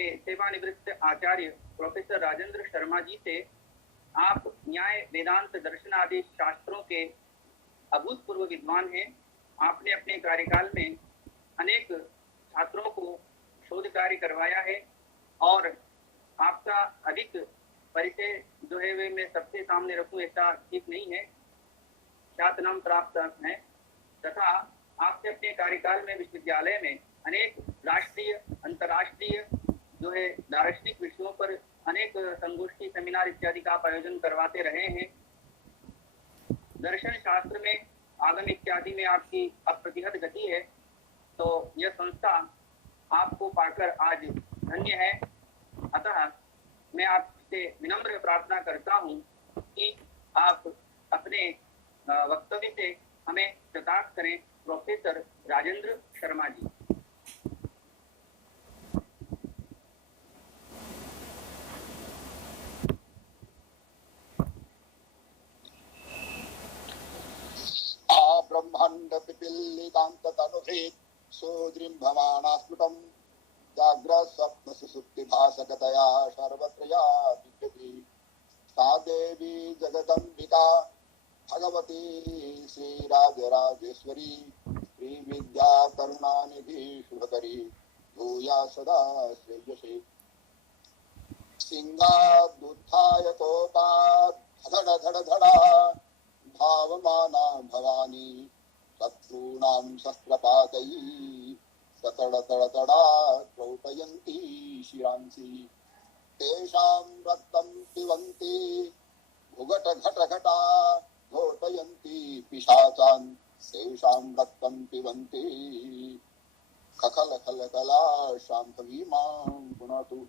के सेवानिवृत्त आचार्य प्रोफेसर राजेंद्र शर्मा जी से आप न्याय, वेदांत, दर्शन आदि शास्त्रों के अभूतपूर्व विद्वान हैं। आपने अपने कार्यकाल में अनेक छात्रों को शोध कार्य करवाया है और आपका अधिक परिचय जो है वे मैं सबके सामने रखूं ऐसा ठीक नहीं है, ख्यातनाम प्राप्त है। तथा आपने अपने कार्यकाल में विश्वविद्यालय में अनेक राष्ट्रीय, अंतर्राष्ट्रीय जो है दार्शनिक विषयों पर अनेक संगोष्ठी, सेमिनार इत्यादि का आप आयोजन करवाते रहे हैं। दर्शन शास्त्र में, आगम इत्यादि में आपकी अप्रतिहत गति है, तो यह संस्था आपको पाकर आज धन्य है। अतः मैं आपसे विनम्र प्रार्थना करता हूं कि आप अपने वक्तव्य से हमें कृतार्थ करें। प्रोफेसर राजेंद्र शर्मा जी। ब्रह्मांड पिपीलिकांत तनुधेत सोद्रिम्भमाना स्फुटं जाग्रत स्वप्न सुसुप्ति भासकतया सर्वत्र या विद्यते सा देवी जगदंबिका भगवती श्रीराजराजेश्वरी श्रीविद्या करुणानिधि शुभकरी भूया सदा श्रेयसे सिंहादुत्थाय कोपात् धड़ धड़ धड़ा भावमाना भवानी शत्रूणां शस्त्रपातैः सतड़तड़तड़ा क्रौटयन्ती शिरांसि तेषां रक्तं पिबन्ति भुघटघटघटा घोटयन्ति पिशाचान् तेषां रक्तं पिबन्ति खखलखलकला शांभवी मां पुनतु।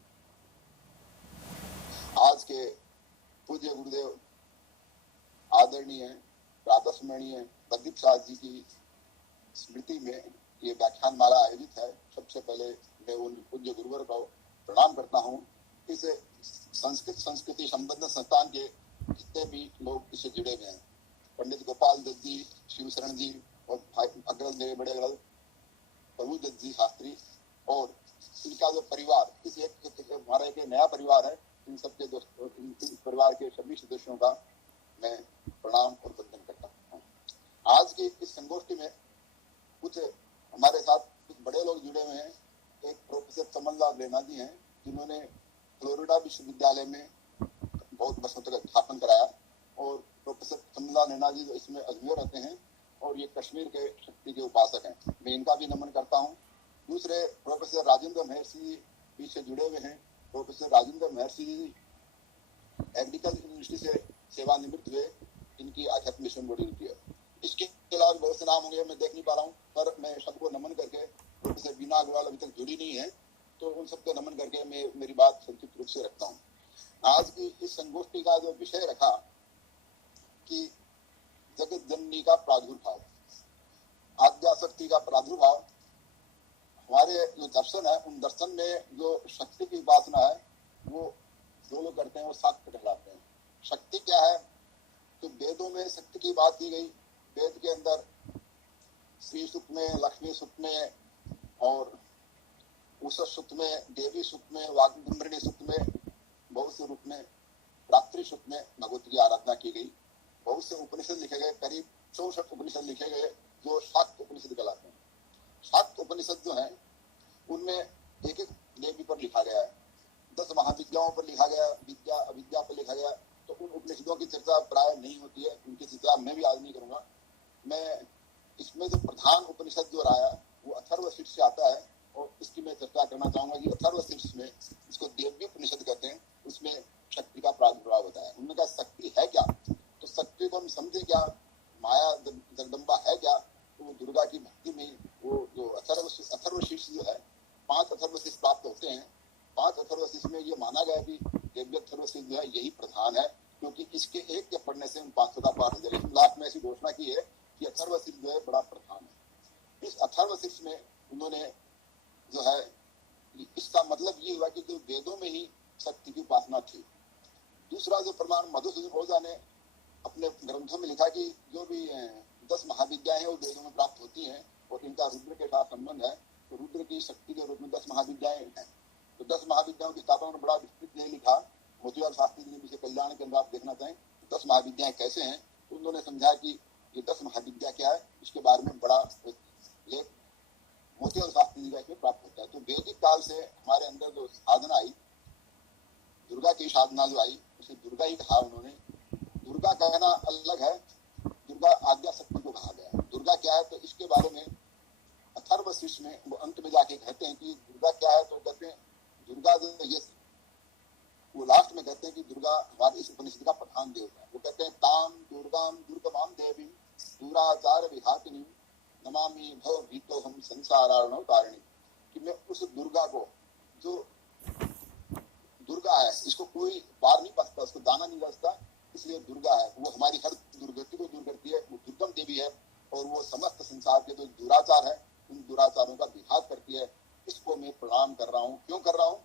आज के पूज्य गुरुदेव आदरणीय प्रातस्मरणीय प्रदीप शाह जी की स्मृति में ये व्याख्यान माला आयोजित है। सबसे पहले मैं उन पूज्य गुरुवर को प्रणाम करता हूँ। इस संस्कृति संबंध संस्थान के जितने भी लोग इससे जुड़े हुए हैं, पंडित गोपाल दत्त जी, शिवशरण जी और अग्रज मेरे बड़े अग्रज प्रभु दत्त जी शास्त्री और इनका जो परिवार, इस एक हमारा एक नया परिवार है, इन सबके दोस्तों, इन परिवार के सभी सदस्यों का मैं प्रणाम और वंदन करता हूँ। आज की इस संगोष्ठी में कुछ हमारे साथ कुछ बड़े लोग जुड़े हुए हैं। एक प्रोफेसर कमललाल रैना जी हैं, जिन्होंने फ्लोरिडा विश्वविद्यालय में बहुत वर्षों तक अध्यापन कराया और प्रोफेसर कमललाल रैना जी जो इसमें अजमेर रहते हैं और ये कश्मीर के शक्ति के उपासक हैं, मैं इनका भी नमन करता हूँ। दूसरे प्रोफेसर राजेंद्र महर्षि जी पीछे जुड़े हुए हैं। प्रोफेसर राजेंद्र महर्षि जी एग्रीकल्चर यूनिवर्सिटी से सेवानिवृत्त हुए, इनकी आध्यात्मिक मिशन बड़ी होती है। इसके अलावा बहुत से नाम होंगे, मैं देख नहीं पा रहा हूँ, पर मैं सबको नमन करके, प्रोफेसर बीना अग्रवाल अभी तक जुड़ी नहीं है, तो उन सबको नमन करके मैं मेरी बात संक्षिप्त रूप से रखता हूँ। आज की इस संगोष्ठी का जो विषय रखा कि जगत जननी का प्रादुर्भाव, आद्याशक्ति का प्रादुर्भाव। हमारे जो दर्शन है, उन दर्शन में जो शक्ति की उपासना है वो जो लोग करते हैं वो शाक्त कहलाते हैं। शक्ति क्या है? तो वेदों में शक्ति की बात की गई। वेद के अंदर श्री सूक्त में, लक्ष्मी सूक्त में और उषा सूक्त में, देवी सूक्त में, वाग्भृंगी सूक्त में, बहुत से रूप में, रात्रि सूक्त में भगवती की आराधना की गई। बहुत से उपनिषद लिखे गए, करीब 64 उपनिषद लिखे गए जो शाक्त उपनिषद कहलाते हैं। शाक्त उपनिषद जो है उनमें एक एक देवी पर लिखा गया है, 10 महाविद्याओं पर लिखा गया, विद्या अविद्या पर लिखा गया। तो उन उपनिषदों की चर्चा प्राय नहीं होती है, उनकी चर्चा मैं भी आज नहीं करूंगा। मैं इसमें जो प्रधान उपनिषद जो रहा है वो अथर्वशीर्ष से आता है और इसकी मैं चर्चा करना चाहूंगा कि अथर्वशीर्ष में, इसको देवी उपनिषद कहते हैं, उसमें शक्ति का प्रादुर्भाव होता है। उन्होंने कहा शक्ति है क्या, तो शक्ति को हम समझे क्या, माया जगदम्बा है क्या, तो वो दुर्गा की भक्ति में वो जो अथर्वशीर्ष जो है, 5 अथर्वशीर्ष प्राप्त होते हैं। 5 अथर्वशीर्ष में ये माना गया कि देव्य अथर्वशीर्ष जो है यही प्रधान है, क्योंकि इसके एक के पढ़ने से उन 500 का पाठ हो जाएगा। लास्ट में ऐसी घोषणा की है कि अथर्वशीर्ष जो है बड़ा प्रधान है। इस अथर्वशीर्ष में उन्होंने जो है, इसका मतलब ये हुआ कि जो वेदों में ही शक्ति की उपासना थी। दूसरा जो प्रमाण मधुसूदन ओझा ने अपने ग्रंथों में लिखा कि जो भी 10 महाविद्याएं हैं वो वेदों में प्राप्त होती हैं और इनका रुद्र के साथ संबंध है, तो रुद्र की शक्ति के रूप में 10 महाविद्याएं हैं। तो 10 महाविद्याओं की स्थापना में बड़ा विस्तृत ने लिखा। मोतीलाल शास्त्री जी ने इसे कल्याण के अंदर आप देखना चाहें 10 महाविद्याएं कैसे हैं, तो उन्होंने समझा कि ये 10 महाविद्या क्या है, इसके बारे में बड़ा लेख मोतीलाल शास्त्री जी का इसमें प्राप्त होता है। तो वैदिक काल से हमारे अंदर जो साधना आई, दुर्गा की साधना जो आई, उसे दुर्गा ही कहा उन्होंने। दुर्गा कहना अलग है, दुर्गा आद्या शक्ति को कहा गया है। दुर्गा क्या है, तो इसके बारे में अथर्वशीर्ष में वो अंत में जाके कहते हैं कि दुर्गा क्या है, तो कहते हैं दुर्गा जो ये, वो लास्ट में कहते हैं कि दुर्गा हमारे इस उपनिषद का प्रधान देवता है। वो कहते हैं ताम दुर्गाम दुर्गमाम देवी दुराचार विघातिनी नमामि भव भीतो हम संसारार्णव तारिणी, कि मैं उस दुर्गा को, जो दुर्गा है, इसको कोई पार नहीं पाता, उसको दाना नहीं रचता, इसलिए दुर्गा है। वो हमारी हर दुर्गति को दूर करती है, वो दुर्गम देवी है, और वो समस्त संसार के जो दुराचार है उन दुराचारों का विघात करती है। इसको मैं प्रणाम कर रहा हूँ। क्यों कर रहा हूँ,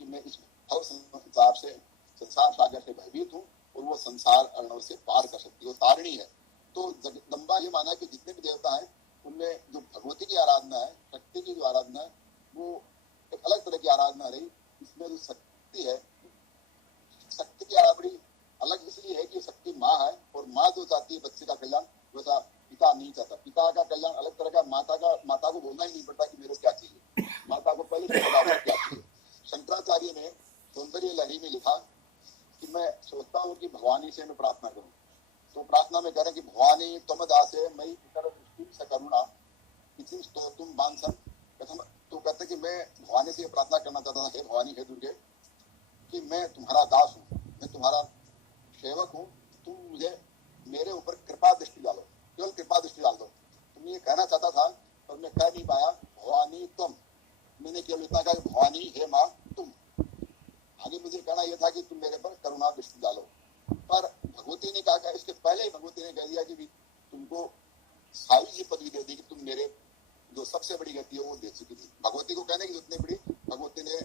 कि मैं इस भव संसार से, संसार सागर से भयभीत हूँ, और वो संसार अर्णव से पार कर सकती है, वो तारिणी है। तो जगदम्बा ये माना कि जितने भी देवता हैं उनमें जो भगवती की आराधना है, शक्ति की जो आराधना है, वो एक अलग तरह की आराधना रही। इसमें जो शक्ति है, शक्ति की आराधना अलग इसलिए है कि शक्ति माँ है, और माँ जो चाहती है बच्चे का कल्याण, वैसा पिता नहीं चाहता। पिता का कल्याण अलग तरह का, माता को बोलना ही नहीं पड़ता कि मेरे को क्या चाहिए, माता को पहले से पता क्या चाहिए। शंकराचार्य ने सौंदर्य लहरी में लिखा कि मैं सोचता हूँ कि भवानी से मैं प्रार्थना करूँ, तो प्रार्थना में कह रहे कि भवानी तुम दासे मई पितर दृष्टि सकरुणा किसी स्तोतुम बांसन प्रथम। तो कहते कि मैं भवानी से प्रार्थना करना चाहता था, हे भवानी, हे दुर्गे, कि मैं तुम्हारा दास हूँ, मैं तुम्हारा सेवक हूँ, तुम मुझे मेरे ऊपर कृपा दृष्टि डालो, केवल कृपा दृष्टि डाल दो। तुम ये कहना चाहता था पर मैं कह नहीं पाया, भवानी तुम, मैंने केवल इतना कहा भवानी हे माँ तुम। आगे मुझे कहना यह था कि तुम मेरे पर करुणा दृष्टि डालो, पर भगवती ने कहा, इसके पहले ही भगवती ने कह दिया कि तुमको साई जी पदवी दे दी, कि तुम मेरे जो सबसे बड़ी गति है वो दे चुकी थी। भगवती को कहने की जितनी बड़ी, भगवती ने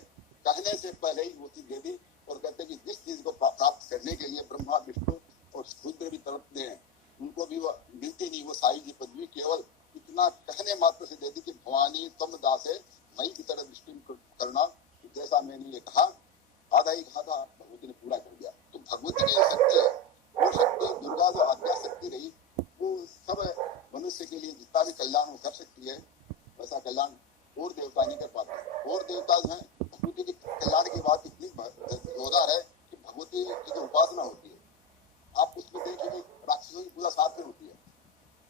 कहने से पहले ही वो चीज दे दी, और कहते कि जिस चीज को प्राप्त करने के लिए ब्रह्मा विष्णु और रुद्र भी तड़पते हैं, उनको भी वो मिलती नहीं, वो साई जी पदवी केवल इतना कहने मात्र से दे दी कि भवानी तुम दासे मई की तरह दृष्टि करना। जैसा मैंने ये कहा, आधा ही कहा था, भगवती ने पूरा कर दिया। तो भगवती की जो शक्ति है, वो शक्ति दुर्गा जो आद्या शक्ति रही, वो सब मनुष्य के लिए जितना भी कल्याण वो कर सकती है, वैसा कल्याण और देवता नहीं कर पाते। और देवता जो है, भगवती के कल्याण की बात इतनी जोरदार है कि भगवती की जो उपासना होती है, आप उसमें देखिए कि राक्षसों की पूजा साथ में होती है।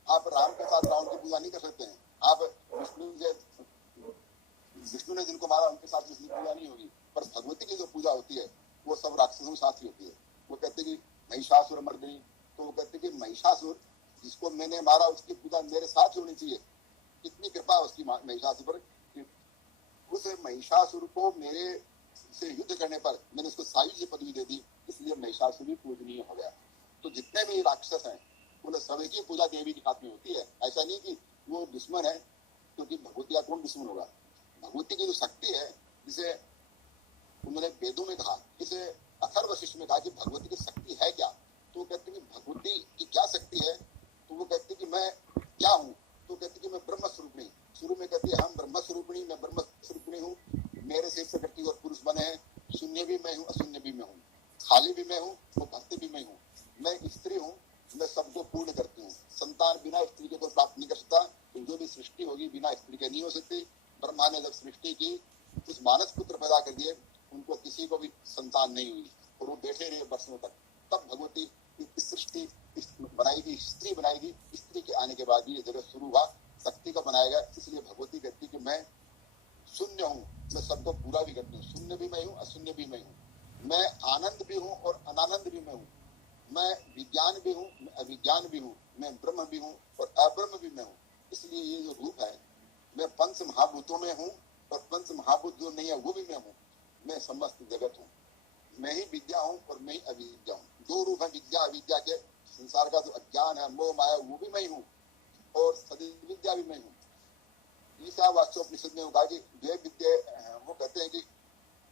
आप राम के साथ रावण की पूजा नहीं कर सकते हैं, आप विष्णु ने जिनको मारा उनके साथ विष्णु की पूजा नहीं होगी, पर भगवती की जो पूजा होती है वो सब राक्षसों के साथ ही होती है। वो कहते कि महिषासुर मर्दिनी, तो वो कहते कि महिषासुर जिसको मैंने मारा उसकी पूजा मेरे साथ ही होनी चाहिए। कितनी कृपा उसकी महिषासुर पर, उस महिषासुर को मेरे से युद्ध करने पर मैंने उसको साई जी पदवी दे दी, इसलिए महिषासुर भी पूजनीय हो गया। तो जितने भी राक्षस हैं उन सभी की पूजा देवी के हाथ में होती है। ऐसा नहीं कि वो दुश्मन है, क्योंकि भगवती का कौन दुश्मन होगा। भगवती की जो शक्ति है, जिसे उन्होंने वेदों में कहा, जिसे अथर्वशीर्ष में कहा कि भगवती की शक्ति है क्या, तो वो कहते कि भगवती की क्या शक्ति है, तो वो कहते कि मैं क्या हूँ, तो कहते कि मैं ब्रह्म स्वरूपिणी। शुरू में कहती है हम ब्रह्म स्वरूपिणी, मैं ब्रह्म स्वरूपिणी हूँ, मेरे से प्रकृति और पुरुष बने हैं, शून्य भी मैं हूँ, अशून्य भी मैं हूँ, खाली भी मैं हूँ और भक्ति भी मैं हूँ, मैं स्त्री हूँ, मैं सबको पूर्ण करती हूँ। संतान बिना स्त्री के कोई प्राप्त नहीं कर सकता, जो भी सृष्टि होगी बिना स्त्री के नहीं हो सकती। ब्रह्मा ने जब सृष्टि की, उस मानस पुत्र पैदा कर दिए, उनको किसी को भी संतान नहीं हुई और वो बैठे रहे वर्षों तक। तब भगवती सृष्टि बनाएगी, स्त्री बनाएगी, स्त्री के आने के बाद ये जगत शुरू हुआ, शक्ति का बनाएगा। इसलिए भगवती कहती कि मैं शून्य हूँ, मैं सबको पूरा भी करती हूँ, शून्य भी मैं हूँ, अशून्य भी मैं हूँ, मैं आनंद भी हूँ और अनानंद भी मैं हूँ, मैं विज्ञान भी हूँ, मैं अविज्ञान भी हूँ, मैं ब्रह्म भी हूँ और अब्रह्म भी मैं हूँ। इसलिए ये जो रूप है, मैं पंच महाभूतों में हूँ और पंच महाभूत जो नहीं है वो भी मैं हूँ, मैं समस्त जगत हूँ, मैं ही विद्या हूँ और मैं ही अविद्या हूँ। दो रूप है विद्या अविद्या के। संसार का जो अज्ञान है, मोह माया, वो भी मैं हूँ और सद्विद्या भी मैं हूँ। ईसा वास्तवोपनिषद में कहा कि द्वे विद्या, वो कहते हैं कि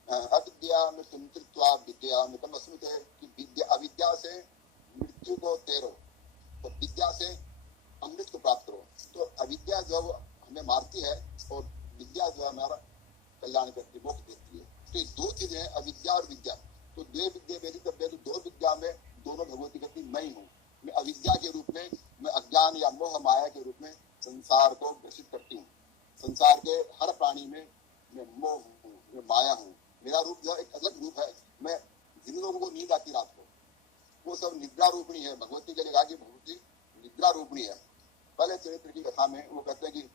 अविद्या में संतृत्वा विद्या में तमस्मित है, कि विद्या अविद्या से मृत्यु को तैरो और विद्या से अमृत को प्राप्त करो। तो अविद्या जो हमें मारती है और विद्या जो हमारा कल्याण करती है, मोक्ष देती है। तो ये दो चीजें हैं, अविद्या और विद्या। तो द्वे विद्या वेदी तब्य, तो दो विद्या में दोनों भगवती कहती मैं ही हूँ। मैं अविद्या के रूप में, मैं अज्ञान या मोह माया के रूप में संसार को ग्रसित करती हूँ। संसार के हर प्राणी में मैं मोह हूँ, मैं माया हूँ। मेरा रूप जो एक अलग रूप है। मैं जिन लोगों को नींद आती रात को, वो सब निद्रा रूपणी है। भगवती के लिए कहा कि भगवती निद्रा रूपणी है। पहले चरित्र की कथा में वो कहते हैं कि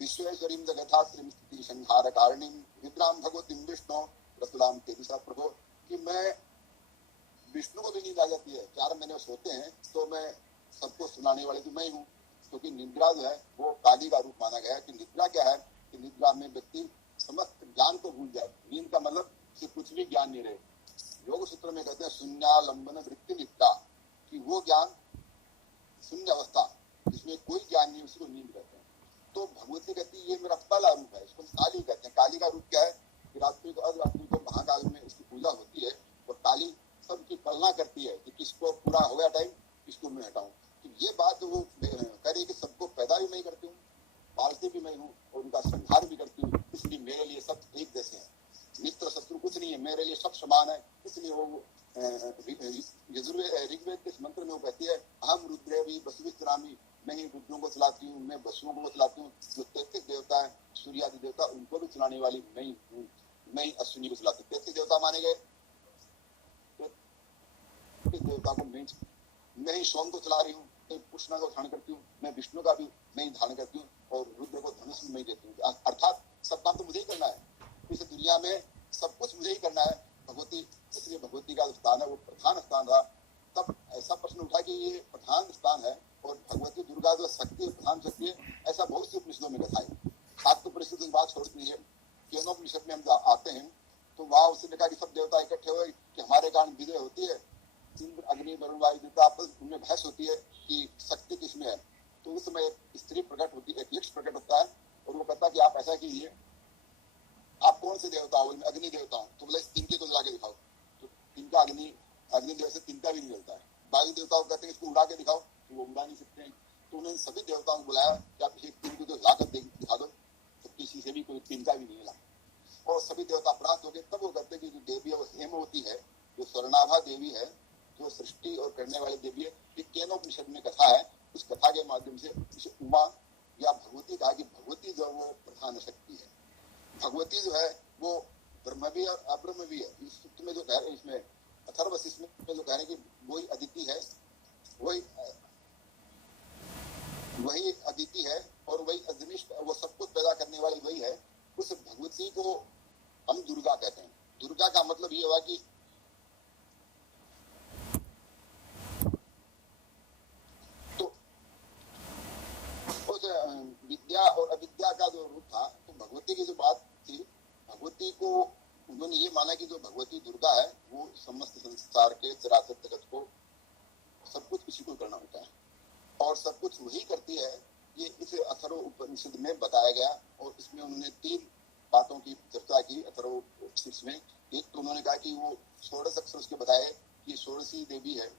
विश्वेश्वरीं जगतात्रिं स्थिति संहार कारणीं निद्रां भगवतीं विष्णु रसुलां तेजसा प्रभो, कि मैं विष्णु को भी नींद आ जाती है, 4 महीने सोते हैं तो मैं सबको सुनाने वाली तो मैं ही हूँ। क्योंकि निद्रा जो है वो काली का रूप माना गया है। कि निद्रा क्या है कि निद्रा में व्यक्ति समस्त ज्ञान को भूल जाए। नींद का मतलब सिर्फ कुछ भी ज्ञान नहीं रहे। योग सूत्र में कहते हैं शून्यालंबन वृत्ति निद्रा, कि वो ज्ञान शून्य अवस्था जिसमें कोई ज्ञान नहीं, उसी को नींद कहते हैं। तो भगवती कहती है ये मेरा पहला रूप है, इसको काली कहते हैं। काली का रूप क्या है कि रात्रि को अर्धरात्रि को महाकाल में उसकी पूजा होती है और काली सबकी पालना करती है कि किसको पूरा हो गया टाइम, किसको मैं हटाऊं। तो ये बात वो कह रही है कि सबको पैदा भी मैं करती हूँ, पालती भी मैं हूँ और उनका संहार भी करती हूँ। इसलिए मेरे लिए सब एक जैसे हैं, मित्र शत्रु कुछ नहीं है, मेरे लिए सब समान है। इसलिए वो ऋग्वेद के मंत्र में वो कहती है अहम रुद्रेवी वसुविश्रामी, मैं ही रुद्रों को चलाती हूँ, मैं वसुओं को चलाती हूँ। जो 33 देवता है सूर्यादि देवता, उनको भी चलाने वाली मैं ही हूँ। मैं ही अश्विनी को चलाती हूँ। 33 देवता माने गए, 33 देवता को मैं ही सोम को चला रही हूँ, कृष्ण को धारण करती हूँ, मैं विष्णु का भी मैं ही धारण करती हूँ और रुद्र को धनुष भी मैं देती हूँ। अर्थात सब काम तो मुझे ही करना है। इस दुनिया में सब कुछ मुझे ही करना है। भगवती, इसलिए भगवती का स्थान है वो प्रधान स्थान रहा। तब ऐसा प्रश्न उठा कि ये प्रधान स्थान है और भगवती दुर्गा जो शक्ति प्रधान शक्ति है, ऐसा बहुत सी उपनिषदों में कथा है। शाक्त उपनिषद की बात छोड़ती है, केनोपनिषद में हम आते हैं तो वहां उसने कहा कि सब देवता इकट्ठे हुए कि हमारे कारण विजय होती है। इंद्र अग्नि वरुण वायु देवता आपस उनमें बहस होती है कि शक्ति किसमें है। तो उस समय एक स्त्री प्रकट होती है, एक यक्ष प्रकट होता है और वो कहता है कि आप ऐसा कीजिए, आप कौन से देवता हो? मैं अग्नि देवता हूँ। तो बोले तिनके को जला के दिखाओ। तो तिनका अग्नि देव से तिनका भी नहीं जलता है। वायु देवता को कहते हैं इसको उड़ा के दिखाओ, तो वो उड़ा नहीं सकते हैं। तो उन्होंने सभी देवताओं को बुलाया कि आप एक तिनके को जला कर दिखा दो। तो किसी से भी कोई तिनका भी नहीं मिला और सभी देवता प्राप्त हो गए। तब वो कहते हैं कि जो देवी है वो हेमवती है, जो स्वर्णाभा देवी है, जो सृष्टि और करने वाली देवी है। ये केनोपनिषद में कथा है। उस कथा के माध्यम से इसे उमा या भगवती कहा कि भगवती जो वो प्रधान शक्ति है। भगवती जो है वो ब्रह्म भी और अब्रह्म भी है। इस सूत्र में जो कह रहे हैं, इसमें अथर्वशीष में जो कह रहे हैं कि वही अदिति है, वही अदिति है और वही अग्निष्ठ, वो सब कुछ पैदा करने वाली वही है। उस भगवती को हम दुर्गा कहते हैं। दुर्गा का मतलब ये हुआ कि तो उस विद्या और अविद्या का जो रूप था, तो भगवती की जो बात थी, भगवती को उन्होंने ये माना कि जो भगवती दुर्गा है वो समस्त संसार के चराचर जगत को सब कुछ किसी को करना होता है और सब कुछ वही करती है। ये इस अथर्व उपनिषद में बताया गया और इसमें उन्होंने 3 बातों की चर्चा की अथर्व उपनिषद में। एक तो उन्होंने कहा कि वो 16 अक्षर उसके बताए कि 16वीं देवी है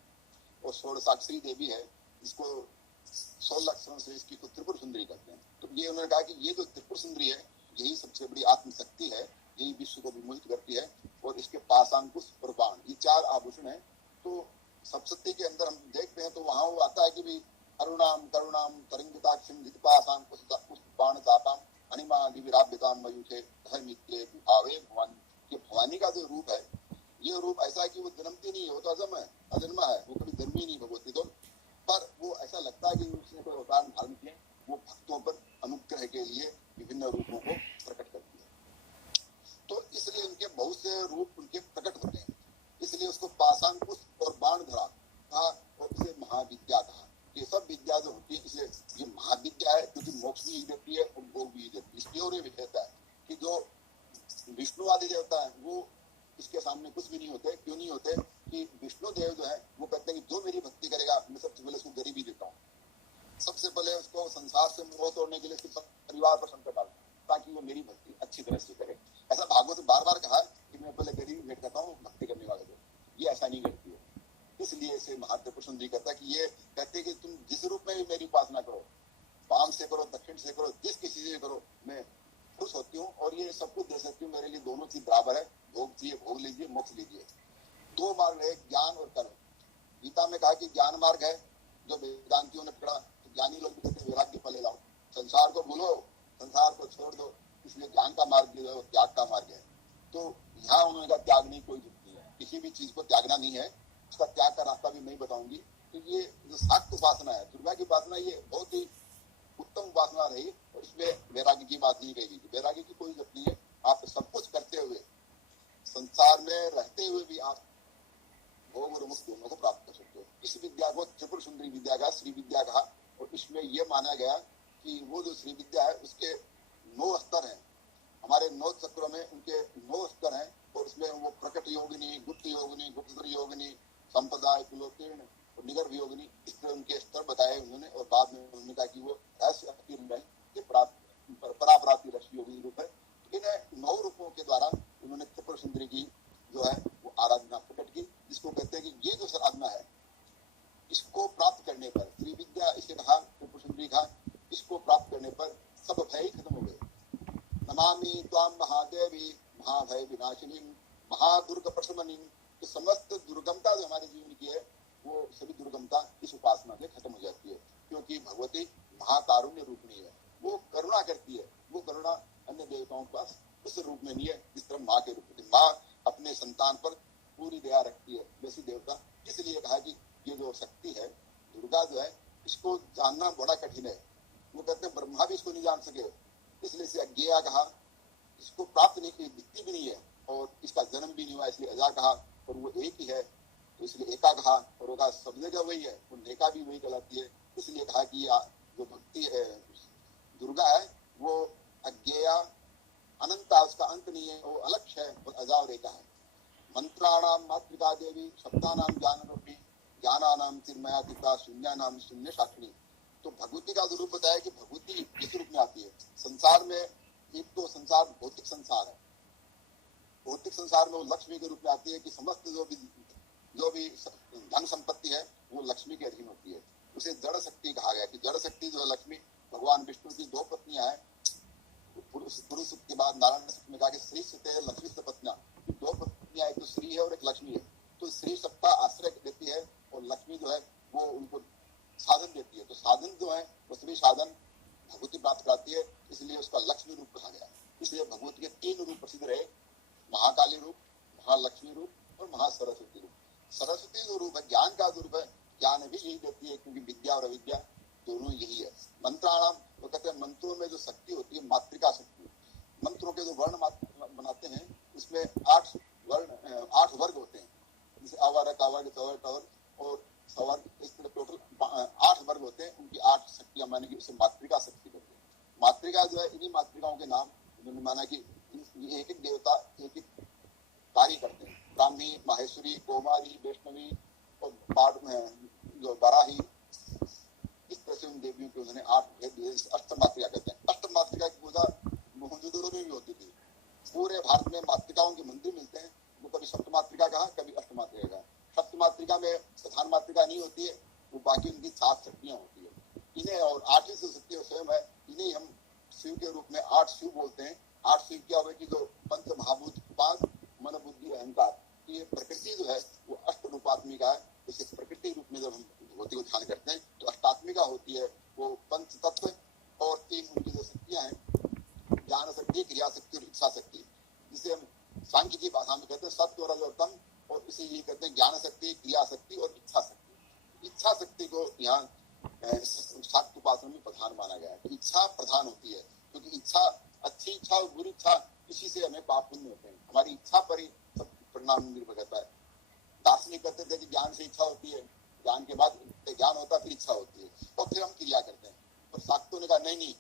और 16 देवी है। इसको 16 अक्षरों से इसकी को त्रिपुर सुंदरी करते हैं। तो ये उन्होंने कहा कि ये जो त्रिपुर सुंदरी है यही सबसे बड़ी आत्मशक्ति है, यही विश्व को विमोहित करती है और इसके पाशांकुश और बाण, ये 4 आभूषण है। तो सप्तशती के अंदर हम देखते हैं तो वहां वो आता है कि भाई अरुणाम करुणाम तरंगिताक्षम जितपाशांकुश बाण दाताम अनिमा दिविराभ्यताम मयूखे धर्मित्ये भावे भवानी। ये भवानी का जो रूप है, ये रूप ऐसा है कि वो जन्मती नहीं है, वो तो अजम है, अजन्मा है, वो कभी जन्मी नहीं भगवती तो। पर वो ऐसा लगता है कि उसने कोई अवतार धारण किए, वो भक्तों पर अनुग्रह के लिए विभिन्न रूपों को प्रकट करती है। तो इसलिए उनके बहुत से रूप उनके प्रकट होते हैं। इसलिए उसको पाशांकुश और बाण धरा कहा और इसे महाविद्या कहा। ये सब विद्या जो होती है इसलिए ये महाविद्या है, क्योंकि मोक्ष भी देती है और भोग भी देती है। इसकी और ये विशेषता है कि जो विष्णु आदि देवता है वो इसके सामने कुछ भी नहीं होते। क्यों नहीं होते कि विष्णु देव जो है वो कहते हैं कि जो मेरी भक्ति करेगा मैं सबसे पहले उसको गरीबी देता हूँ, सबसे पहले उसको संसार से मोह तोड़ने के लिए परिवार पर संकट डालता हूँ ताकि वो मेरी भक्ति अच्छी तरह से करे। ऐसा भागवत में बार बार कहा कि मैं पहले गरीबी भेंट करता हूँ भक्ति करने वाले को, ये ऐसा नहीं करती है। इसलिए इसे महात्मा सुंदरी कहता है कि ये कहते हैं कि तुम जिस रूप में भी मेरी उपासना करो, वाम से करो, दक्षिण से करो, जिस किसी से करो, मैं खुश होती हूँ। और ये सब कुछ दे सकती हूँ, मेरे लिए दोनों चीज बराबर है, भोग चाहिए भोग लीजिए, मोक्ष लीजिए। दो मार्ग है, ज्ञान और कर्म। गीता में कहा कि ज्ञान मार्ग है जो वेदांतियों ने पकड़ा, तो ज्ञानी लोग भी कहते हैं वैराग्य फल लाओ, संसार को भूलो, संसार को छोड़ दो, इसलिए ज्ञान का मार्ग जो है वो त्याग का मार्ग है। तो यहाँ उन्होंने कहा त्याग नहीं, कोई दुख नहीं है, किसी भी चीज को त्यागना नहीं है, उसका त्याग का रास्ता भी मैं बताऊंगी। तो ये जो शाक्त उपासना है, दुर्गा की उपासना, ये बहुत ही उत्तम उपासना रही, और इसमें वैराग्य की बात नहीं कही। वैराग्य की कोई जरूरत नहीं है, आप सब कुछ करते हुए, संसार में रहते हुए भी आप भोग और मुक्त दोनों को प्राप्त कर सकते हो। इस विद्या को त्रिपुर सुंदरी विद्या का श्री विद्या कहा, और इसमें यह माना गया कि वो जो श्री विद्या है उसके 9 स्तर हैं। हमारे 9 चक्रों में उनके 9 स्तर हैं, और उसमें वो प्रकट योगिनी, गुप्तधर योगिनी, संप्रदाय, कुलोत्तीर्ण और निगर्भ योगिनी, इस तरह उनके स्तर बताए उन्होंने। और बाद में उन्होंने कहा कि वो रहस्य अतीर्ण पराप्राप्ति रस योगिनी रूप है। इन 9 रूपों के द्वारा उन्होंने त्रिपुर सुंदरी की जो है वो आराधना प्रकट की, जिसको कहते हैं कि ये जो साधना है, इसको प्राप्त करने पर, श्री विद्या इसे कहा, त्रिपुर सुंदरी कहा, इसको प्राप्त करने पर सब भय खत्म हो गए। नमामि त्वाम महादेवी महाभय विनाशिनी महादुर्ग प्रशमनी। तो समस्त दुर्गमता जो हमारे जीवन की है, वो सभी दुर्गमता इस उपासना से खत्म हो जाती है, क्योंकि भगवती महाकारुण्य रूपणी है, वो करुणा करती है। वो करुणा अन्य देवताओं के पास उस रूप में नहीं है जिस तरह माँ के रूप में। माँ अपने संतान पर पूरी दया रखती है, वैसी देवता। इसलिए कहा कि ये जो शक्ति है दुर्गा जो है, इसको जानना बड़ा कठिन है। वो कहते हैं ब्रह्मा भी इसको नहीं जान सके, इसलिए इसे अज्ञेया कहा। इसको प्राप्त नहीं की, दिखती भी नहीं है, और इसका जन्म भी नहीं हुआ, इसलिए अजा कहा। और वो एक ही है, तो इसलिए एका कहा। और वो सब जगह वही है, वो नेका भी वही कहलाती है। इसलिए कहा कि जो भक्ति है दुर्गा है, वो अज्ञेया अनंता, उसका अंत नहीं है, वो अलक्ष्य है, और अजा और एका है। मंत्राणाम मातृका देवी, शब्दानाम ज्ञान रूपी, ज्ञानानाम चिन्मयातीता, शून्यानाम शून्य साक्षिणी। तो भगवती का जो रूप बताया कि भगवती किस रूप में आती है संसार में। एक तो संसार भौतिक संसार है, भौतिक संसार में वो लक्ष्मी के रूप में आती है कि समस्त जो भी धन संपत्ति है वो लक्ष्मी के अधीन होती है। उसे जड़ शक्ति कहा गया कि जड़ शक्ति जो है लक्ष्मी, भगवान विष्णु की 2 पत्नियां हैं। पुरुष के बाद नारायण में कहा कि श्री सत्य लक्ष्मी से पत्नियां, 2 पत्नियां, एक तो श्री है और एक लक्ष्मी है। तो श्री सबका आश्रय देती है, और लक्ष्मी जो है वो उनको साधन देती है। तो साधन जो है वो श्री साधन भगवती प्राप्त कराती है, इसलिए उसका लक्ष्मी रूप कहा गया। इसलिए भगवती के 3 रूप प्रसिद्ध रहे, महाकाली रूप, महालक्ष्मी रूप और महासरस्वती रूप। सरस्वती जो रूप है ज्ञान का रूप है, ज्ञान भी यही देती है, क्योंकि विद्या और अविद्या दोनों यही है। मंत्राणाम, वो कहते हैं मंत्रों में जो शक्ति होती है मातृका शक्ति। मंत्रों के जो वर्ण बनाते हैं उसमें 8 वर्ग होते हैं, जैसे अवर्ग, अवर्ग, तवर्ग, टवर्ग और सवर्ग, इस तरह टोटल 8 वर्ग होते हैं। उनकी 8 शक्तियां माने कि उसे मातृका शक्ति कहते हैं। मातृका जो है, इन्हीं मातृकाओं के नाम उन्होंने माना कि एक एक देवता एक एक कार्य करते हैं। ब्राह्मी, माहेश्वरी, कौमारी, वैष्णवी और पाठ में जो बराही, इस तरह से उन देवियों के उन्होंने 8 भेद, अष्टमातृका कहते हैं। अष्टमातृका की पूजा मोहनजोदड़ो में भी होती थी। पूरे भारत में मातृकाओं के मंदिर मिलते हैं, वो कभी सप्तमातृका कहा, कभी अष्टमातृका कहा। सप्तमातृका में प्रधान मातृका नहीं होती है, वो बाकी उनकी 7 शक्तियां होती है। इन्हें और 8वीं जो शक्ति स्वयं है, इन्हें हम शिव के रूप में 8 शिव बोलते हैं। 8 शिव क्या हुए कि जो पंच महाभूत, 5 मन, बुद्धि, अहंकार, ये प्रकृति जो है वो अष्ट रूपात्मिका है। इसे प्रकृति रूप में जब हम भगवती को ध्यान करते हैं तो अष्टात्मिका होती है, वो पंच तत्व और 3 उनकी जो शक्तियां हैं, ज्ञान शक्ति, क्रिया शक्ति और इच्छा शक्ति, जिसे हम सांख्य की भाषा में कहते हैं सत्व, रज और तम, और इसे ये कहते हैं ज्ञान शक्ति, क्रिया शक्ति और इच्छा शक्ति। इच्छा शक्ति को यहाँ शाक्त उपासना में प्रधान माना गया है। इच्छा प्रधान होती है, क्योंकि इच्छा, अच्छी इच्छा और बुरी इच्छा, इसी से हमें पाप पुण्य होते हैं। हमारी इच्छा पर ही सब परिणाम निर्भर करता है। दार्शनिक कहते थे कि ज्ञान से इच्छा होती है, ज्ञान के बाद ज्ञान होता है, फिर इच्छा होती है, और फिर हम क्रिया करते हैं। और शाक्तों ने कहा नहीं,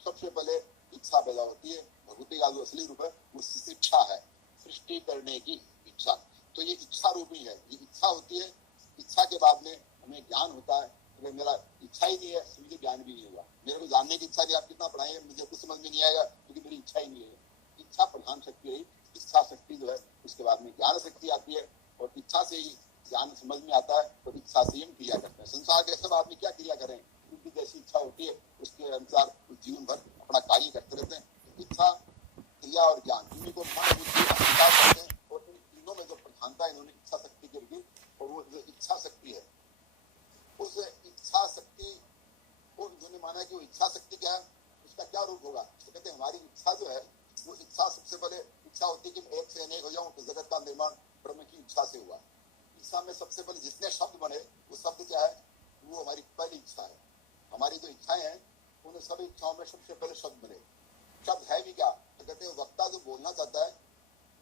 सबसे पहले इच्छा पैदा होती है। भगवती का जो असली रूप है वो शिक्षा है, सृष्टि करने की इच्छा। तो ये इच्छा रूपी है, ये इच्छा होती है। इच्छा के बाद में हमें ज्ञान होता है। अगर मेरा इच्छा ही नहीं है तो मुझे ज्ञान भी नहीं होगा। मेरे को जानने की इच्छा नहीं, आप कितना पढ़ाएंगे, मुझे कुछ समझ में नहीं आएगा, क्योंकि मेरी इच्छा ही नहीं है। इच्छा प्रधान शक्ति रही। इच्छा शक्ति जो है उसके बाद में ज्ञान शक्ति आती है, और इच्छा से ही ज्ञान समझ में आता है, और इच्छा से ही हम क्रिया करते हैं। संसार के सब आदमी क्या क्रिया करें, उनकी जैसी इच्छा होती है उसके अनुसार जीवन भर अपना कार्य करते रहते हैं। इच्छा विद्या और ज्ञान, इन्हीं को मन बुद्धि अहंकार कहते हैं। और इन तीनों में जो प्रधानता इन्होंने इच्छा शक्ति की रखी, और वो जो इच्छा शक्ति है, उस इच्छा शक्ति को इन्होंने माना कि वो इच्छा शक्ति क्या है, उसका क्या रूप होगा। तो कहते हैं हमारी इच्छा जो है, वो इच्छा सबसे पहले इच्छा होती है कि मैं एक से अनेक हो जाऊं, तो जगत का निर्माण ब्रह्म की इच्छा से हुआ। इच्छा में सबसे पहले जितने शब्द बने, वो शब्द क्या है, वो हमारी पहली इच्छा है। हमारी जो इच्छाएं हैं, उन सभी इच्छाओं में सबसे पहले शब्द बने। शब्द है भी क्या, तो कहते हैं वक्ता जो बोलना चाहता है,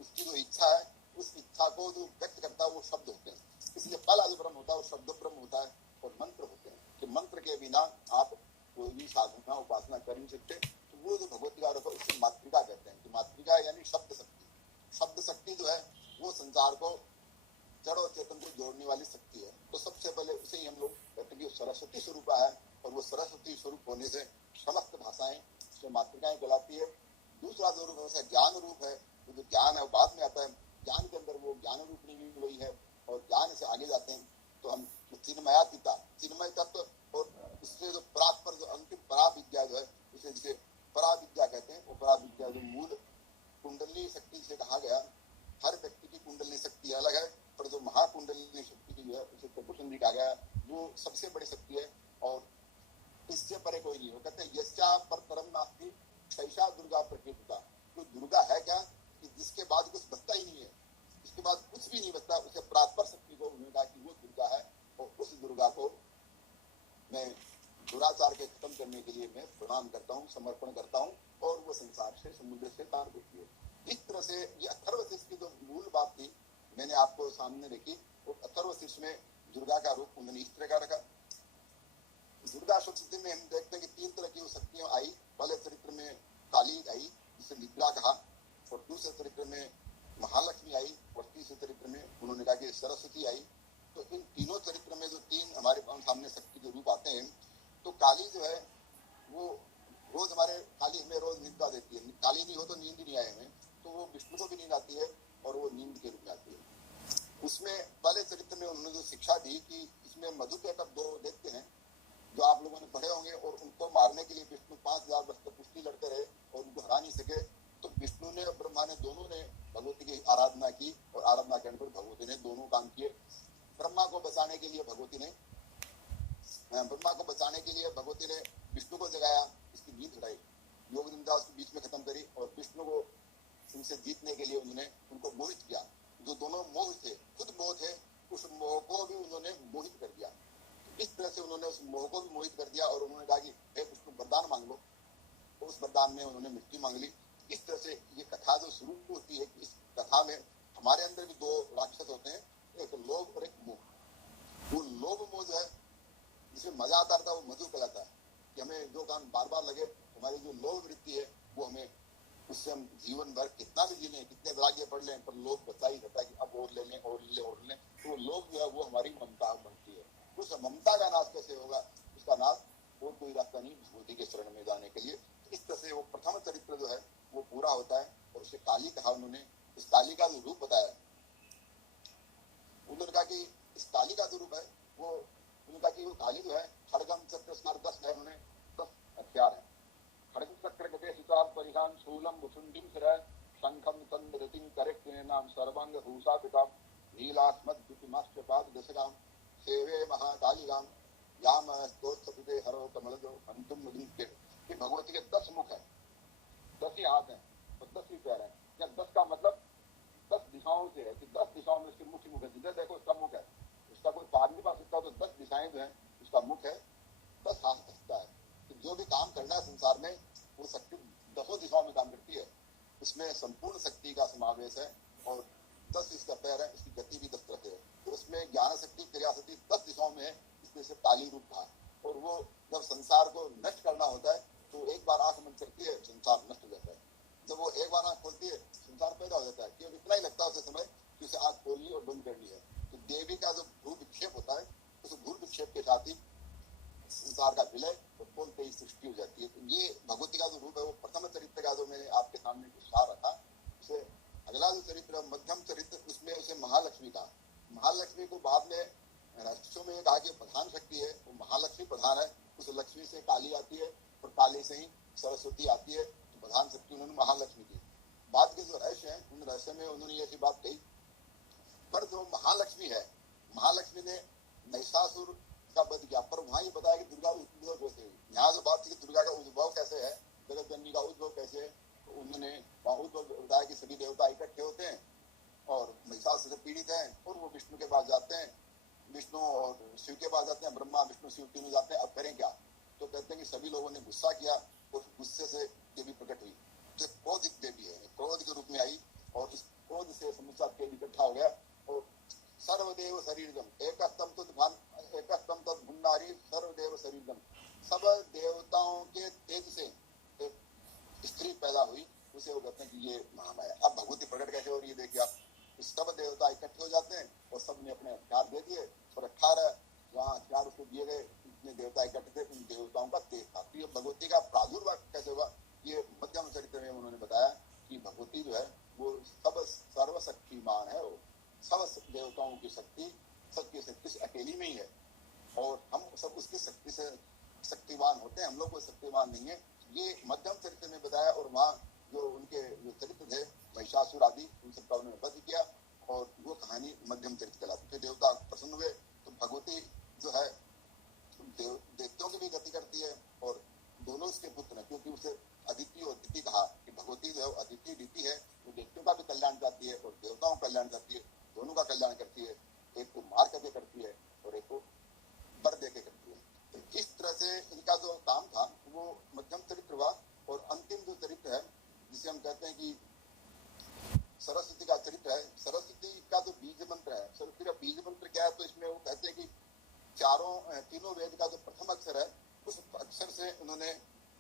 उसकी जो इच्छा है, उस इच्छा को जो व्यक्त करता है, वो शब्द होते हैं। इसलिए पहला जो ब्रह्म होता है वो शब्द ब्रह्म होता है। और मंत्र होते हैं कि मंत्र के बिना आप कोई भी साधना उपासना कर नहीं सकते। तो वो जो भगवती का रूप है, उससे मातृका कहते हैं कि मातृका यानी शब्द शक्ति। शब्द शक्ति जो है, वो संसार को जड़ और चेतन को जोड़ने वाली शक्ति है। तो सबसे पहले उसे ही हम लोग कहते हैं कि सरस्वती स्वरूप है, और वो सरस्वती स्वरूप होने से समस्त भाषाएं उसमें मातृकाएं कहलाती है। दूसरा जो रूप है ज्ञान रूप है, वो जो ज्ञान है वो बाद में आता है। ज्ञान के अंदर वो ज्ञान रूपनी भी वही है, और ज्ञान से आगे जाते हैं तो हम चिन्मयातीता, चिन्मय तत्व, और उससे जो पराग पर जो अंतिम परा विद्या जो है, उसे जिसे परा विद्या कहते हैं, वो परा विद्या जो मूल कुंडली शक्ति से कहा गया। हर व्यक्ति की कुंडली शक्ति अलग है, पर जो महाकुंडली शक्ति की है, उसे चतुर्संधि कहा गया, वो सबसे बड़ी शक्ति है, और इससे परे कोई नहीं हो। कहते हैं यस्या पर परम नास्ति शैषा दुर्गा प्रकृतिता। तो दुर्गा है क्या, कि जिसके बाद कुछ बचता ही नहीं है, इसके बाद कुछ भी नहीं बचता, उसे परात्पर शक्ति को उन्होंने कहा कि वो दुर्गा है। और उस दुर्गा को मैं दुराचार के खत्म करने के लिए मैं प्रणाम करता हूँ, समर्पण करता हूँ, और वो संसार से, समुद्र से पार होती है। इस तरह से ये अथर्वशीर्ष की जो मूल बात थी, मैंने आपको सामने रखी। वो अथर्वशीर्ष में दुर्गा का रूप उन्होंने इस तरह का रखा। दुर्गा शक्ति में हम देखते हैं कि तीन तरह की शक्तियां आई। पहले चरित्र में काली आई, जिसे निद्रा कहा, और दूसरे चरित्र में महालक्ष्मी आई, और तीसरे चरित्र में उन्होंने कहा कि सरस्वती आई। तो इन तीनों चरित्र में जो तीन हमारे सामने शक्ति के रूप आते हैं, तो काली जो है वो रोज हमारे, काली हमें रोज निद्रा देती है। काली नहीं हो तो नींद नहीं आए हमें, तो वो विष्णु को भी नींद आती है, और वो नींद के रूप में आती है। उसमें पहले चरित्र में उन्होंने जो शिक्षा दी कि इसमें मधु के तब दो देखते हैं जो आप लोगों ने पढ़े होंगे, और उनको मारने के लिए विष्णु 5000 वर्ष तक कुश्ती लड़ते रहे और उनको हरा नहीं सके। तो विष्णु ने और ब्रह्मा ने दोनों ने भगवती की आराधना की, और आराधना करने पर भगवती ने दोनों काम किए। ब्रह्मा को बचाने के लिए भगवती ने विष्णु को जगाया, इसकी नींद हटाई, योग निंदा उसके बीच में खत्म करी, और विष्णु को उनसे जीतने के लिए उन्होंने उनको मोहित किया। जो दोनों मोह थे, खुद मोह थे, उस मोह को भी उन्होंने मोहित कर दिया। इस तरह से उन्होंने उस मोह को भी मोहित कर दिया, और उन्होंने कहा कि हे विष्णु वरदान मांग लो। तो उस वरदान में उन्होंने मृत्यु मांग ली। इस तरह से ये कथा जो शुरू होती है, इस कथा में हमारे अंदर भी दो राक्षस होते हैं, एक लोभ और एक मोह। वो लोभ मोह जो है, जिसमें मजा आता था, वो मधु कहलाता है कि हमें जो काम बार बार लगे, हमारी जो लोभ वृत्ति है, वो हमें, उससे हम जीवन भर कितना भी जी लें, कितने वैराग्य पढ़ लें, पर लोभ बचा ही रहता है कि अब और ले लें, और ले और लें। तो वो लोभ जो है वो हमारी ममता बनती है। उस ममता का नाश कैसे होगा, उसका नाश और कोई रास्ता नहीं भगवती के शरण में जाने के लिए। इस तरह से वो प्रथम चरित्र जो है वो पूरा होता है, और उसे काली कहा उन्होंने। इस काली का जो रूप बताया, उन्होंने कहा कि इस काली का जो रूप है वो, उन्होंने कहा कि वो काली जो है खड़गम चक्र स्नार 10 है, उन्होंने 10 हथियार है। खड़ग चक्र गते सुताप परिधान शूलम भुसुंडिम सिर शंखम तंद्रतिं करेक्तेनाम सर्वांग भूषा पिताम नीलास्मद द्युतिमाश्चपाद दशगाम सेवे महाकालिगाम याम स्तोत्रपते हरो कमलजो अंतुम मुद्रिके। ये भगवती के 10 मुख है, 10 ही हाथ हैं और 10 ही पैर हैं। या 10 का मतलब 10 दिशाओं से है कि 10 दिशाओं में उसके मुख्य मुख है। जिधर देखो उसका मुख है, उसका कोई पार नहीं पा सकता। तो 10 दिशाएं जो है उसका मुख है, 10 हाथ सकता है। तो जो भी काम करना है संसार में, वो शक्ति 10 दिशाओं में काम करती है। इसमें संपूर्ण शक्ति का समावेश है, और 10 इसका पैर है, इसकी गति भी 10 तरह से है। तो उसमें ज्ञान शक्ति, क्रिया शक्ति 10 दिशाओं में है, इसलिए से काली रूप था। और वो जब संसार को नष्ट करना होता है, तो एक बार आंख बंद करती है, संसार नष्ट हो जाता है। जब वो एक बार आंख खोलती है, संसार पैदा हो जाता है। केवल इतना ही लगता है उसे समय कि उसे आंख खोलनी और बंद करनी है। तो देवी का जो भू विक्षेप होता है, उस भू विक्षेप के साथ ही संसार का विलय और खोलते ही सृष्टि हो जाती है। तो ये भगवती का जो रूप है, वो प्रथम चरित्र का जो मैंने आपके सामने विचार रखा। उसे अगला जो चरित्र, मध्यम चरित्र, उसमें उसे महालक्ष्मी का, महालक्ष्मी को बाद में राष्ट्रों में कहा कि प्रधान शक्ति है, वो महालक्ष्मी प्रधान है। उस लक्ष्मी से काली आती है, और काली से ही सरस्वती आती है। तो प्रधान शक्ति उन्होंने महालक्ष्मी की। रहस्य में उन्होंने ऐसी बात कही। पर जो महालक्ष्मी है, महालक्ष्मी ने महिषासुर का वध किया, पर वहां ये बताया कि दुर्गा उद्भव कैसे हुई। यहाँ जो बात थी कि दुर्गा का उद्भव कैसे है, जगत जननी का उद्भव कैसे है, तो उन्होंने वहां उद्भव बताया कि सभी देवता इकट्ठे होते हैं और महिषासुर से पीड़ित हैं और वो विष्णु के पास जाते हैं, विष्णु और शिव के पास जाते हैं, ब्रह्मा विष्णु शिव तीनों जाते हैं। अब करें क्या? तो कहते हैं कि सभी लोगों ने गुस्सा किया और गुस्से से देवी प्रकट हुई, जो क्रोधित देवी है, क्रोध के रूप में आई और इस क्रोध से समूचा तेज इकट्ठा हो गया और सर्वदेव शरीरगम एकस्तम तद भुन्नारी सर्वदेव शरीरगम, सब देवताओं के तेज से एक स्त्री पैदा हुई, उसे वो कहते हैं कि ये महामाया। अब भगवती प्रकट कैसे हो रही है देखिए आप, सब देवता इकट्ठे हो जाते हैं और सबने अपने हथियार दे दिए और 18 वहाँ हथियार उसको दिए गए, इतने देवता इकट्ठे थे, उन देवताओं का तेज था। तो ये भगवती का प्रादुर्भाव कैसे हुआ, ये मध्यम चरित्र में उन्होंने बताया कि भगवती जो है वो सब सर्वशक्तिमान है, वो सब देवताओं की शक्ति, सबकी शक्ति अकेली में ही है और हम सब उसकी शक्ति से शक्तिवान होते हैं, हम लोग कोई शक्तिवान नहीं है। ये मध्यम चरित्र में बताया और वहाँ जो उनके जो चरित्र थे महिषासुर आदि, उन सबका उन्होंने वध किया और वो कहानी मध्यम चरित्र कहलाती। फिर देवता प्रसन्न हुए तो भगवती जो है देवताओं की भी गति करती है और दोनों उसके पुत्र हैं, क्योंकि उसे अदिति और दिति कहा कि भगवती जो है अदिति दिति है, वो देवताओं का भी कल्याण करती है और देवताओं का कल्याण करती है, दोनों का कल्याण करती है। एक को मार करके करती है और एक को वर दे के करती है। तो इस तरह से इनका जो काम था वो मध्यम चरित्र हुआ। और अंतिम जो चरित्र है जिसे हम कहते हैं कि सरस्वती का चरित्र है, सरस्वती का जो बीज मंत्र है, सरस्वती का बीज मंत्र क्या है, तो इसमें वो कहते हैं कि तीनों वेद का जो प्रथम अक्षर है उस अक्षर से उन्होंने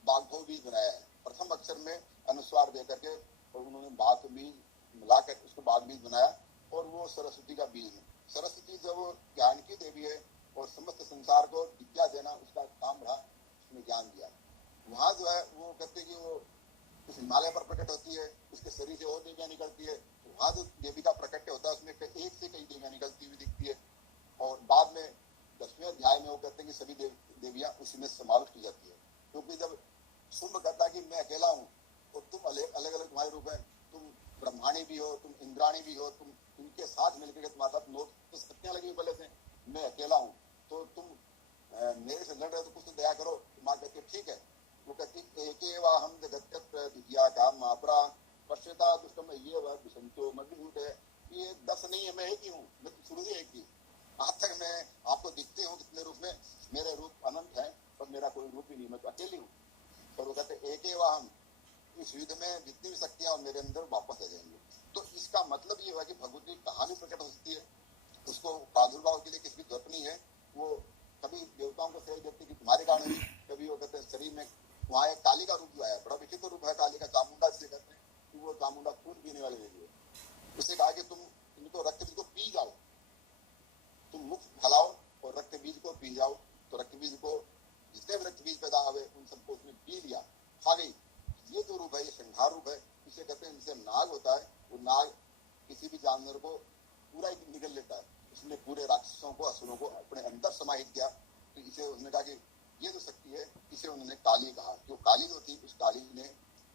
बाघ बीज बनाया है। प्रथम अक्षर में अनुस्वार दे करके और उन्होंने बाघ बीज मिलाकर उसको बाघ बीज बनाया और वो सरस्वती का बीज है। सरस्वती जब ज्ञान की देवी है और समस्त संसार को विद्या देना उसका काम रहा, उसने ज्ञान दिया। वहाँ जो है वो कहते हैं कि वो उस हिमालय पर प्रकट होती है, उसके शरीर से और देवियां निकलती है, वहाँ जो देवी का प्रकट होता है उसमें एक से कई देवियां निकलती हुई दिखती है और बाद में 10वें अध्याय में वो कहते हैं कि सभी देवियां उसी में समाविष्ट की जाती है। क्योंकि जब शुंभ कहता है कि मैं अकेला हूँ और तुम अलग अलग तुम्हारे रूप है, तुम ब्रह्माणी भी हो, तुम इंद्राणी भी हो, तुम उनके साथ मिलकर तुम्हारे साथ नोट तो शक्तियां लगी पहले से, मैं अकेला हूँ तो तुम मेरे से लड़ रहे हो तो कुछ तो दया करो। माँ कहती है ठीक है। वो कहती एकेवाहम जगत्या का मापरा पश्यता दुष्टम ये वह विसंतो मजबूत है, ये 10 नहीं है, मैं एक ही हूँ, मैं तो शुरू से एक ही। आज तक मैं आपको दिखते हूँ कितने रूप में, मेरे रूप अनंत है पर मेरा कोई रूप ही नहीं, मैं तो अकेली हूँ। और वो कहते एकेवाहम, इस युद्ध में जितनी भी शक्तियां और मेरे अंदर वापस आ जाएंगी। तो इसका मतलब ये हुआ कि भगवती कहाँ भी प्रकट हो सकती है, उसको प्रादुर्भाव के लिए किसी की जरूरत नहीं है। वो कभी देवताओं को सहयोग देती कि तुम्हारे कारण हुई, कभी वो कहते हैं शरीर में वहाँ एक काली का रूप आया, बड़ा विचित्र रूप है काली का, चामुंडा जिसे कहते हैं कि वो चामुंडा खून पीने वाले देवी है। उससे कहा कि तुम इनको रक्त बीज को पी जाओ, तुम मुख फैलाओ और रक्त बीज को पी जाओ। तो रक्त बीज को जितने भी रक्त बीज पैदा हुए उन सबको उसने पी लिया, खा गई। ये जो रूप है ये संहार रूप है, इसे कहते हैं, जिसे नाग होता है, वो नाग किसी भी जानवर को पूरा ही निगल लेता है। उसने पूरे राक्षसों को असुरों को अपने अंदर समाहित किया। तो इसे उन्होंने कहा कि ये जो शक्ति है इसे उन्होंने काली कहा। जो काली जो थी उस काली ने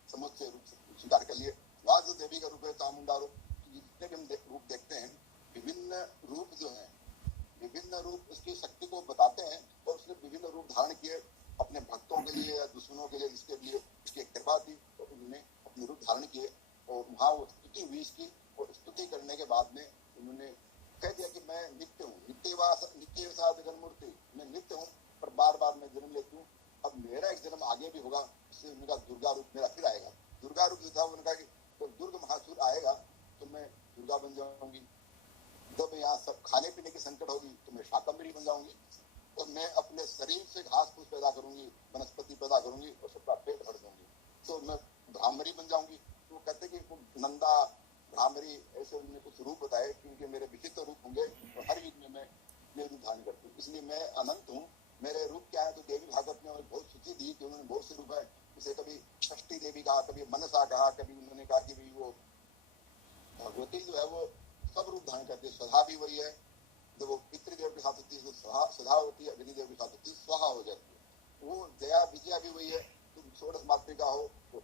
समुच्चय रूप स्वीकार कर लिए। वहाँ जो देवी का रूप है चामुंडा रूप, जितने भी हम रूप देखते हैं, विभिन्न रूप जो है, विभिन्न रूप उसकी शक्ति को बताते हैं और उसने विभिन्न रूप धारण किए अपने भक्तों के लिए या दुश्मनों के लिए, जिसके लिए उसकी कृपा थी तो उन्होंने अपने रूप धारण किए। और वहाँ वो स्तुति हुई इसकी, और स्तुति करने के बाद में उन्होंने कह दिया कि मैं नित्य हूँ, नित्य साध मूर्ति, मैं नित्य हूँ पर बार बार मैं जन्म लेती हूँ, अब मेरा एक जन्म आगे भी होगा। इससे उनका दुर्गा रूप मेरा फिर आएगा। दुर्गा रूप जो था उनका कि तो दुर्ग महासुर आएगा तो मैं दुर्गा बन जाऊंगी, जब यहाँ सब खाने पीने की संकट होगी तो मैं शाकंभरी बन जाऊंगी, और मैं अपने शरीर से घास फूस पैदा करूंगी, वनस्पति पैदा करूंगी और सबका पेट भर दूंगी, तो मैं ब्राह्मणी बन जाऊंगी। तो वो कहते कि नंदा ब्राह्मणी ऐसे उन्होंने कुछ रूप बताए क्योंकि मेरे विचित्र रूप होंगे और हर युग में मैं ये रूप धारण करती हूँ, इसलिए मैं अनंत हूँ। मेरे रूप क्या है तो देवी भागवत में बहुत सूची दी कि उन्होंने बहुत से रूप है। उसे कभी षष्ठी देवी कहा, कभी मनसा कहा, कभी उन्होंने कहा कि भाई वो भगवती जो है वो सब रूप धारण करती है। स्वधा भी वही है, जब वो पितृदेव के साथ होती है तो स्वधा होती है, अग्निदेव के साथ होती है स्वाहा हो जाती है। वो जया विजया भी वही है, तुम षोडश मातृका हो तो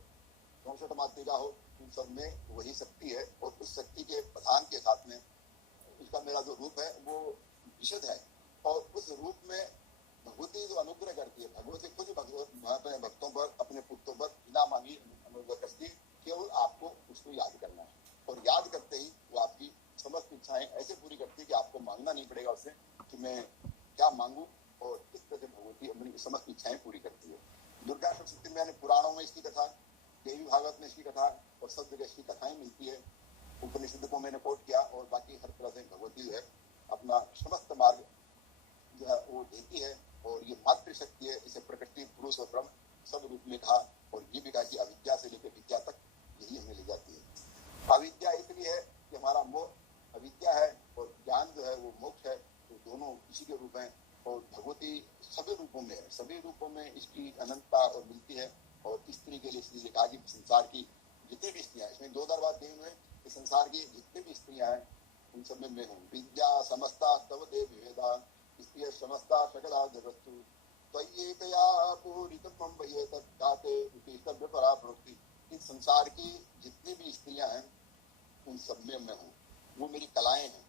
64 मातृका हो, उन सब में वही शक्ति है। और उस शक्ति के प्रधान के साथ में उसका मेरा जो रूप है वो विशद है। और उस रूप में भगवती जो अनुग्रह करती है, भगवती खुद अपने भक्तों पर, अपने पुत्रों पर बिना मांगी अनुग्रह करती है। केवल आपको उसको याद करना है, और याद करते ही वो आपकी समस्त इच्छाएं ऐसे पूरी करती है कि आपको मांगना नहीं पड़ेगा उससे कि मैं क्या मांगू। और इस तरह से भगवती अपनी समस्त इच्छाएं पूरी करती है। दुर्गा सप्तमी में पुराणों में इसकी कथा, देवी भागवत में इसकी कथा, और सब जगह इसकी कथाएं मिलती है। उपनिषद को मैंने कोट किया, और बाकी हर तरह से भगवती जो है अपना समस्त मार्ग जो है वो देती है। और ये मातृशक्ति है, इसे प्रकृति, पुरुष और ब्रह्म सब रूप में कहा। और ये भी कहा कि अविद्या से लेकर विद्या तक यही हमें ले जाती है। अविद्या इसलिए है कि हमारा मोह अविद्या है, और ज्ञान जो है वो मोक्ष है। तो दोनों इसी के रूप हैं। और भगवती सभी रूपों में है, सभी रूपों में इसकी अनंतता और मिलती है। और स्त्री के लिए इसलिए कहा कि संसार की जितनी भी स्त्रियां, इसमें दो दरबार देव हुए कि संसार की जितनी भी स्त्रियां हैं उन सब में मैं हूँ। विद्या समस्ता तव देव वेदा स्त्रिय समस्ता सकला जगस्तु त्वय्येकया पूरितम वये तत्काते उत्तिष्ठभ्य परा प्रोक्ति। इस संसार की जितनी भी स्त्रियां हैं उन सब में मैं हूँ। वो मेरी कलाएं हैं,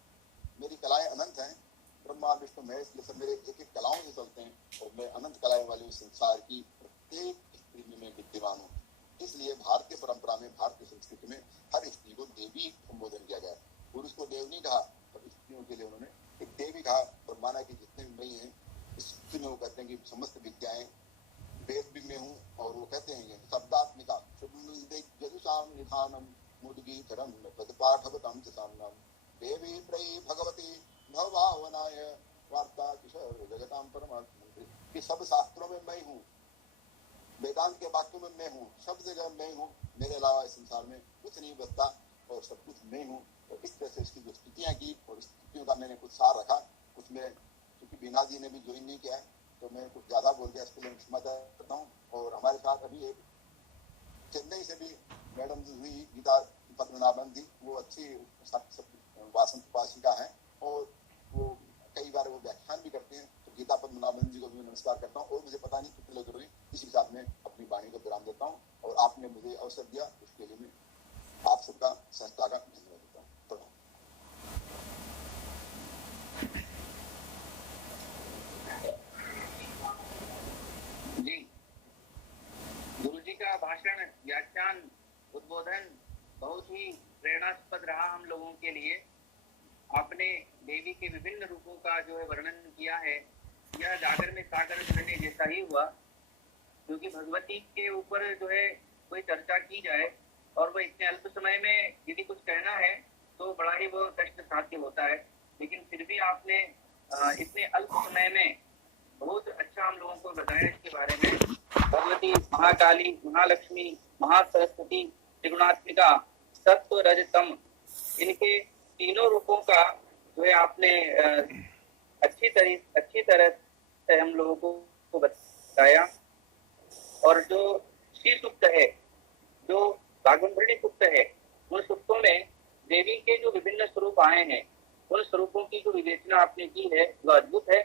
मेरी कलाएं अनंत हैं। ब्रह्मा विष्णु महेश ये सब मेरे एक एक कलाओं से चलते हैं। और मैं अनंत कलाएं वाली संसार की प्रत्येक स्त्री में मैं विद्यमान हूँ। इसलिए भारतीय परंपरा में, भारतीय संस्कृति में हर स्त्री को देवी संबोधन किया गया। पुरुष को देव नहीं कहा, पर स्त्रियों के लिए उन्होंने एक देवी कहा। और माना कि जितने भी मैं हैं स्त्री में वो कहते हैं कि समस्त विद्याएं, वेद भी मैं हूँ। और वो कहते हैं शब्दात्मिका जजुषाम निधानम मुदगी चरम पदपाठवतम च सामनाम देवी प्रई भगवती भवभावनाय वार्ता किशोर जगताम परमात्मा। कि सब शास्त्रों में मैं हूँ, वेदांत के वाक्यों में मैं हूँ, सब जगह मैं हूँ। मेरे अलावा इस संसार में कुछ नहीं बचता, और सब कुछ मैं हूँ। और इस तरह से इसकी जो स्तुतियां की, और स्तुतियों का मैंने कुछ सार रखा। कुछ में क्योंकि बीना जी ने भी ज्वाइन नहीं किया है तो मैं कुछ ज्यादा बोल गया, इसके लिए क्षमा चाहता हूँ। और हमारे साथ अभी एक चेन्नई से भी मैडम जी हुई, गीता पद्मनाभन जी, वो अच्छी वासंत उपासिका है। और वो कई बार वो व्याख्यान भी करते हैं। तो गीता पद्मनाभन जी को भी नमस्कार करता हूँ। और मुझे पता नहीं कितने लोग रहे, इसी के साथ में अपनी वाणी को विराम देता हूँ। और आपने मुझे अवसर दिया, उसके लिए मैं आप सबका संस्था का धन्यवाद देता हूँ। जी, गुरु जी का भाषण, व्याख्यान, उद्बोधन बहुत ही प्रेरणास्पद रहा हम लोगों के लिए। आपने देवी के विभिन्न रूपों का जो है वर्णन किया है, यह जागर में सागर घटने जैसा ही हुआ। क्योंकि भगवती के ऊपर जो है कोई चर्चा की जाए और वो इतने अल्प समय में यदि कुछ कहना है तो बड़ा ही वो कष्ट साध्य होता है। लेकिन फिर भी आपने इतने अल्प समय में बहुत अच्छा हम लोगों को बताया इसके बारे में। भगवती, महाकाली, महालक्ष्मी, महासरस्वती, त्रिगुणात्मिका, सत्व, रज, तम, इनके तीनों रूपों का जो है आपने अच्छी तरह से हम लोगों को बताया। और जो श्री सूक्त है, जो भागवंतरणी सूक्त है, उन सूक्तों में देवी के जो विभिन्न स्वरूप आए हैं, उन स्वरूपों की जो विवेचना आपने की है वो अद्भुत है।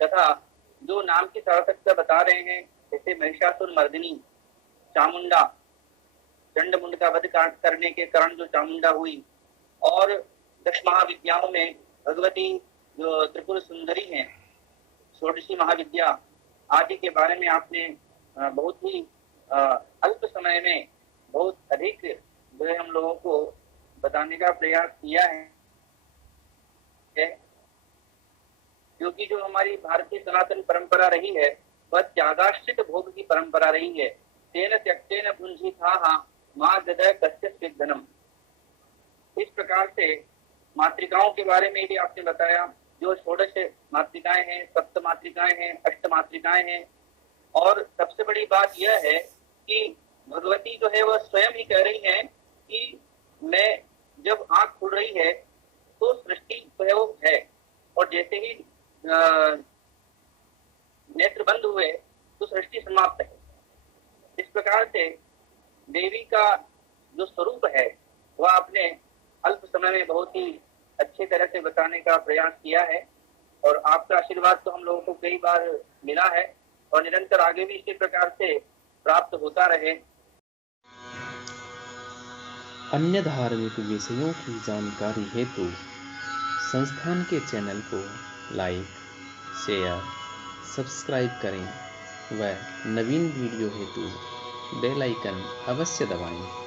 तथा जो नाम की सार्थकता बता रहे हैं, जैसे महिषासुर मर्दिनी, चामुंडा, चंडमुंड का वध करने के कारण जो चामुंडा हुई, और 10 महाविद्याओं में भगवती जो त्रिपुर सुंदरी है, षोडशी महाविद्या आदि के बारे में आपने बहुत ही अल्प समय में बहुत अधिक जो है हम लोगों को बताने का प्रयास किया है। क्योंकि जो हमारी भारतीय सनातन परंपरा रही है वह त्यागाश्रित भोग की परंपरा रही है। तेन त्यक्तेन भुंजिताः मा ददय कश्चित् धनम। इस प्रकार से मातृकाओं के बारे में भी आपने बताया। जो 16 मातृकाएं हैं, 7 मातृकाएं हैं, 8 मातृकाएं हैं। और सबसे बड़ी बात यह है कि भगवती जो है वह स्वयं ही कह रही है कि मैं जब आंख खुल रही है तो सृष्टि जो है वो है, और जैसे ही नेत्र बंद हुए तो सृष्टि समाप्त है। इस प्रकार से देवी का जो स्वरूप है वह आपने अल्प समय में बहुत ही अच्छे तरह से बताने का प्रयास किया है। और आपका आशीर्वाद तो हम लोगों को कई बार मिला है और निरंतर आगे भी इसी प्रकार से प्राप्त होता रहे। अन्य धार्मिक विषयों की जानकारी हेतु संस्थान के चैनल को लाइक, शेयर, सब्सक्राइब करें व नवीन वीडियो हेतु बेल आइकन अवश्य दबाएं।